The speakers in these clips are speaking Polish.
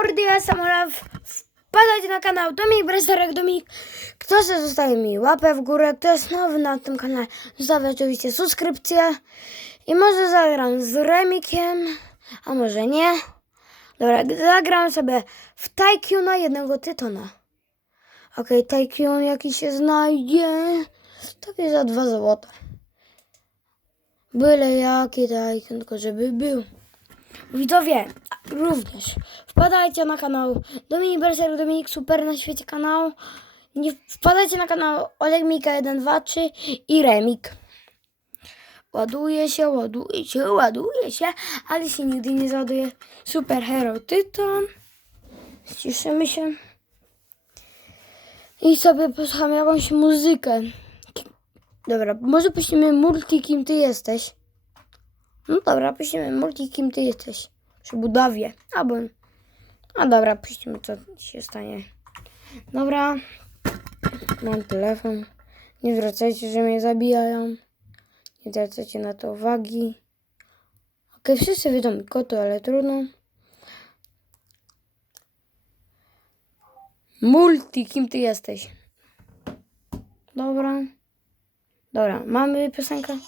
mordy, ja jestem Olaf. Na kanał Dominik Bresterek, Dominik. Kto chce zostaje mi łapę w górę, kto jest nowy na tym kanale, zostawia oczywiście subskrypcję. I może zagram z Remikiem, a może nie. Dobra, zagram sobie w Tycoona jednego tytona. Okej, Tycoon jaki się znajdzie, to za dwa złote. Byle jaki Tycoon, tylko żeby był. Widzowie, również wpadajcie na kanał Dominik Berser, Dominik Super na świecie kanał. Nie wpadajcie na kanał Oleg Mika 1, 2, 3 i Remik. Ładuje się, ładuje się, ładuje się, ale się nigdy nie załaduje. Super Hero Tytan. Ściszymy się. I sobie posłuchamy jakąś muzykę. Dobra, może puścimy multi, kim ty jesteś. No dobra, puścimy multi, kim ty jesteś. Przy budowie. Albo... A dobra, puścimy, co się stanie. Dobra. Mam telefon. Nie zwracajcie, że mnie zabijają. Nie zwracajcie na to uwagi. Okej, wszyscy wiedzą kotu, ale trudno. Multi, kim ty jesteś? Dobra. Dobra, mamy piosenkę.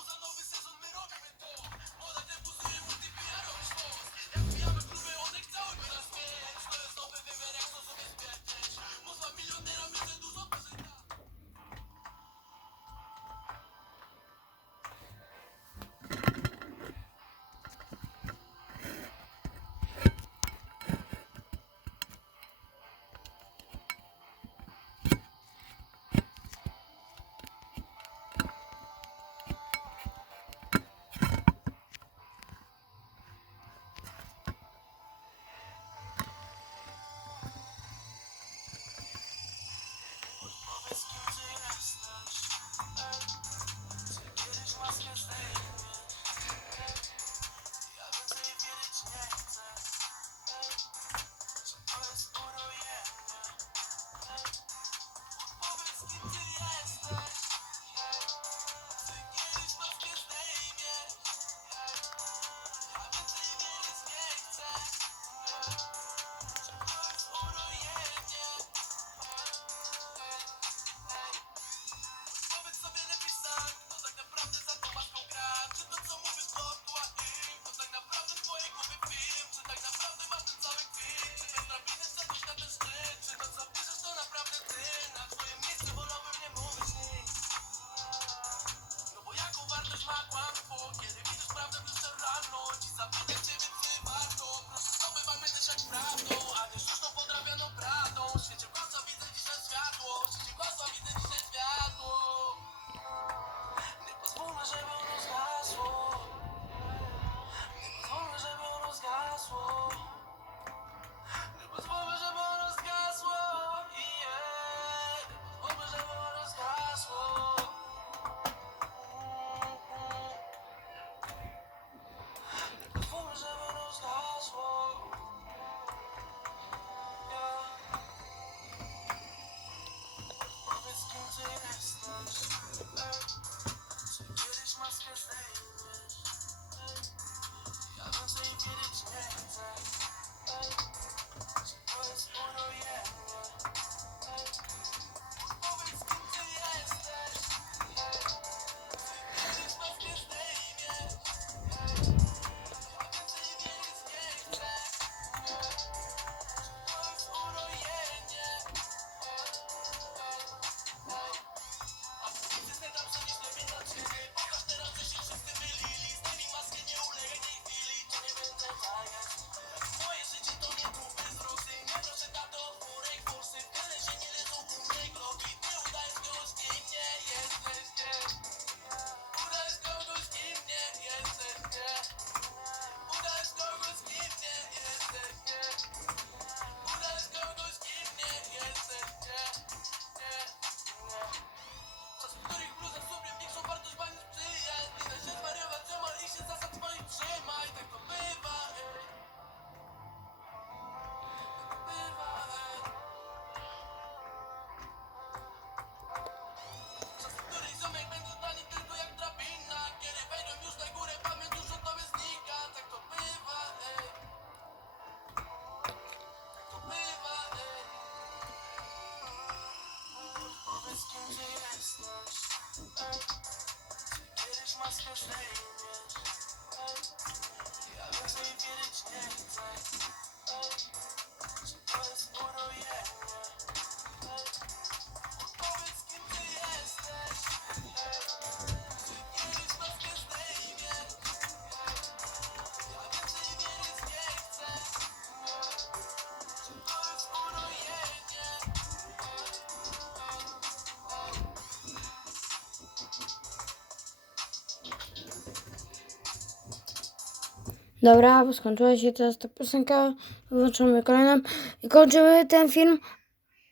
Dobra, bo skończyła się teraz ta piosenka. Włączamy kolejną. I kończymy ten film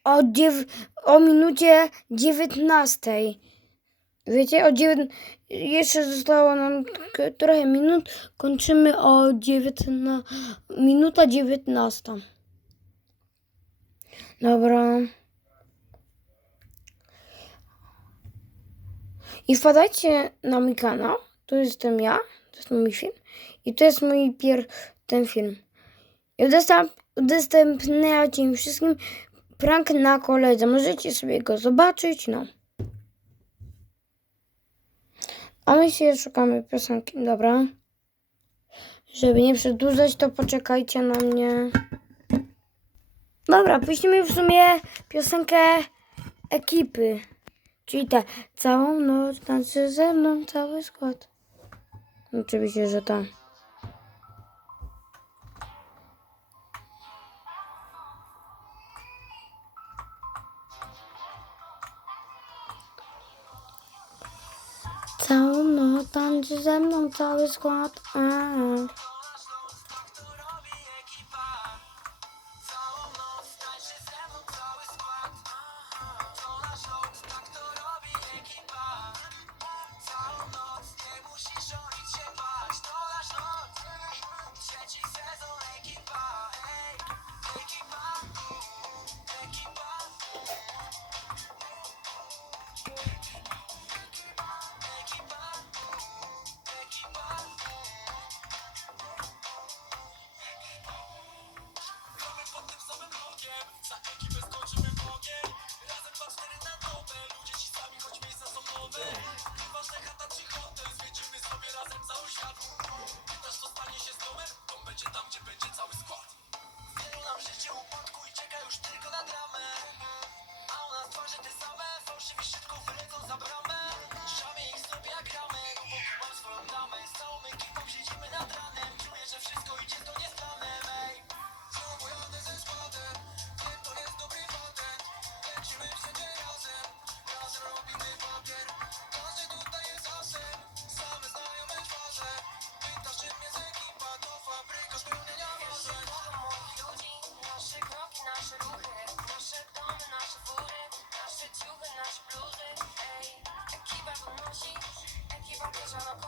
o, dziew o minucie 19. Wiecie, o dziewię jeszcze zostało nam trochę minut. Kończymy o 19. Minuta 19. Dobra. I wpadajcie na mój kanał. Tu jestem ja. To jest mój film. I to jest mój pier... ten film. I udostęp... udostępniać im wszystkim prank na koledze. Możecie sobie go zobaczyć, no. A my się szukamy piosenki, dobra. Żeby nie przedłużać, to poczekajcie na mnie. Dobra, puścimy w sumie piosenkę ekipy. Czyli tę całą noc tańczy ze mną cały skład. Oczywiście, że tak. Całą noc tańczy ze mną cały skład. A -a.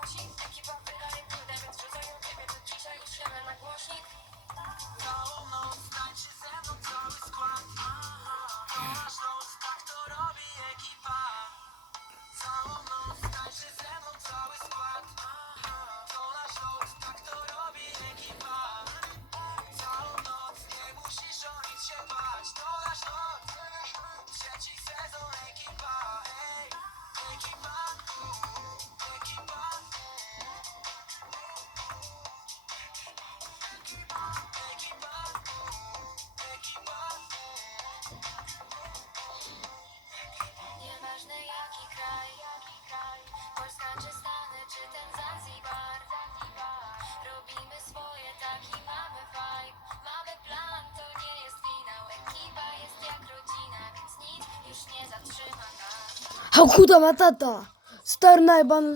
Ekipa wydaje płytę, więc wrzucają ciebie do dzisiaj, utrzymę na głośnik. No, no, To chuda ma tata, stary najban.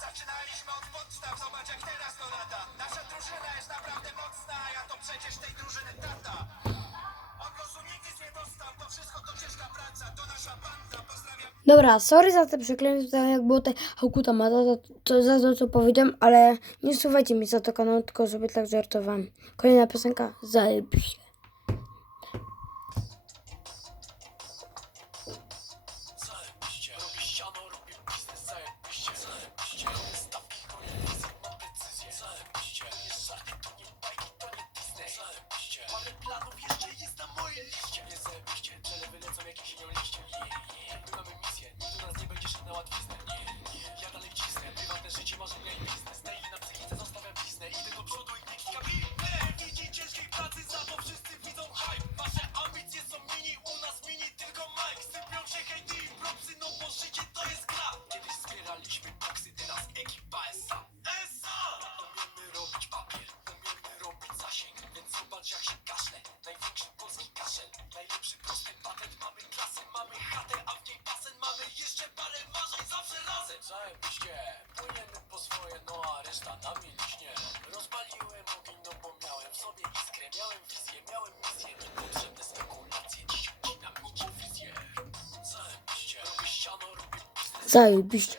Zaczynaliśmy od podstaw, zobacz jak teraz to lata. Nasza drużyna jest naprawdę mocna, ja to przecież tej drużyny tata. Od losu nigdy nie dostał, to wszystko to ciężka praca To nasza banda, Dobra, sorry za te przekleństwa, jak było te Hakuta Mata, to, za to, co powiedziałem, ale nie słuchajcie mi za to kanał, tylko sobie tak żartowałem. Kolejna piosenka. Zajebiście, biznes Zajebiście. Zajebiście,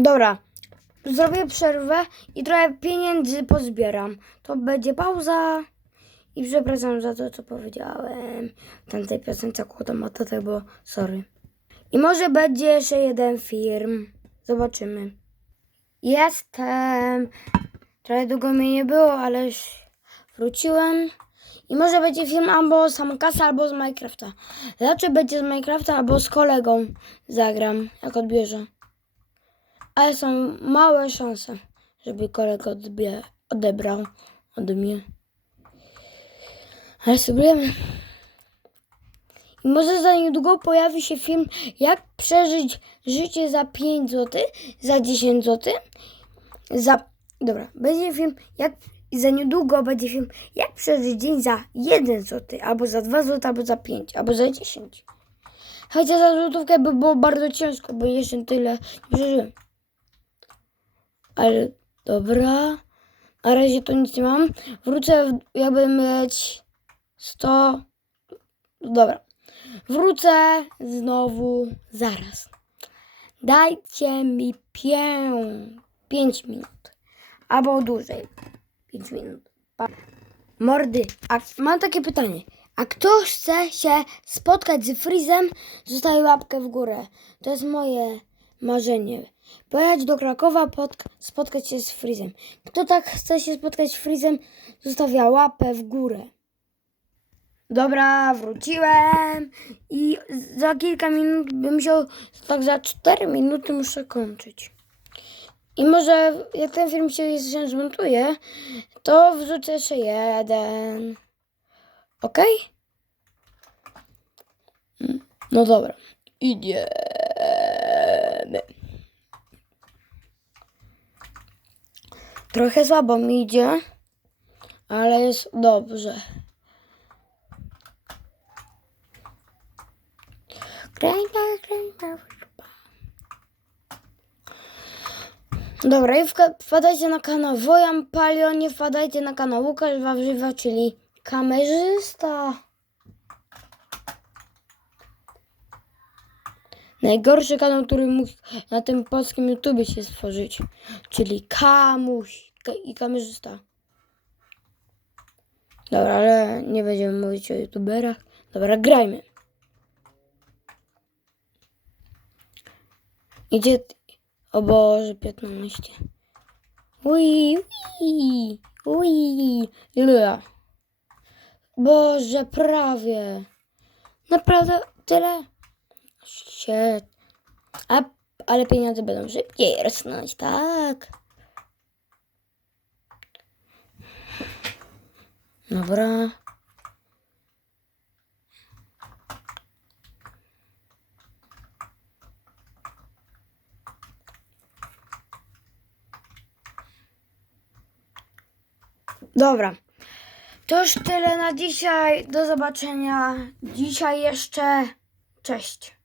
Dobra, zrobię przerwę i trochę pieniędzy pozbieram. To będzie pauza. I przepraszam za to, co powiedziałem. W tamtej piosence Mata, tak było sorry. I może będzie jeszcze jeden film. Zobaczymy. Jestem. Trochę długo mnie nie było, ale już wróciłem. I może będzie film albo z Samokasa, albo z Minecrafta. Raczej będzie z Minecrafta, albo z kolegą zagram, jak odbierze. Ale są małe szanse, żeby kolega odbie- odebrał ode mnie. Ale spróbujemy. I może za niedługo pojawi się film, jak przeżyć życie za 5 zł, za 10 zł, za... Dobra, będzie film, jak... I za niedługo będzie film, jak przeżyć dzień za 1 zł, albo za 2 zł, albo za 5, albo za 10. Chociaż za złotówkę by było bardzo ciężko, bo jeszcze tyle nie przeżyłem. Ale dobra. Na razie to nic nie mam. Wrócę, w- jak będę mieć 100. Dobra. Wrócę znowu zaraz. Dajcie mi 5 minut. Albo dłużej. 5 minut. Pa. Mordy, a mam takie pytanie. A kto chce się spotkać z Frizem, zostaje łapkę w górę. To jest moje marzenie. Pojechać do Krakowa, spotkać się z Frizem. Kto tak chce się spotkać z Frizem, zostawia łapę w górę. Dobra, wróciłem i za kilka minut bym musiał, tak za 4 minuty muszę kończyć. I może jak ten film się jeszcze zmontuje, to wrzucę jeszcze jeden. Ok? Mm, No dobra, idziemy. Trochę słabo mi idzie, ale jest dobrze. Dobra, i wpadajcie na kanał Wojan Palio, nie wpadajcie na kanał Łukasz Wawrzywa, czyli kamerzysta. Najgorszy kanał, który mógł na tym polskim YouTubie się stworzyć, czyli Kamuś ka- i kamerzysta. Dobra, ale nie będziemy mówić o YouTuberach. Dobra, grajmy. Idzie... O Boże, 15. Ui, ui, ui. Ile? Boże, prawie. Naprawdę tyle? Shit. A, ale pieniądze będą szybciej rosnąć, tak? Dobra. Dobra. To już tyle na dzisiaj. Do zobaczenia dzisiaj jeszcze. Cześć.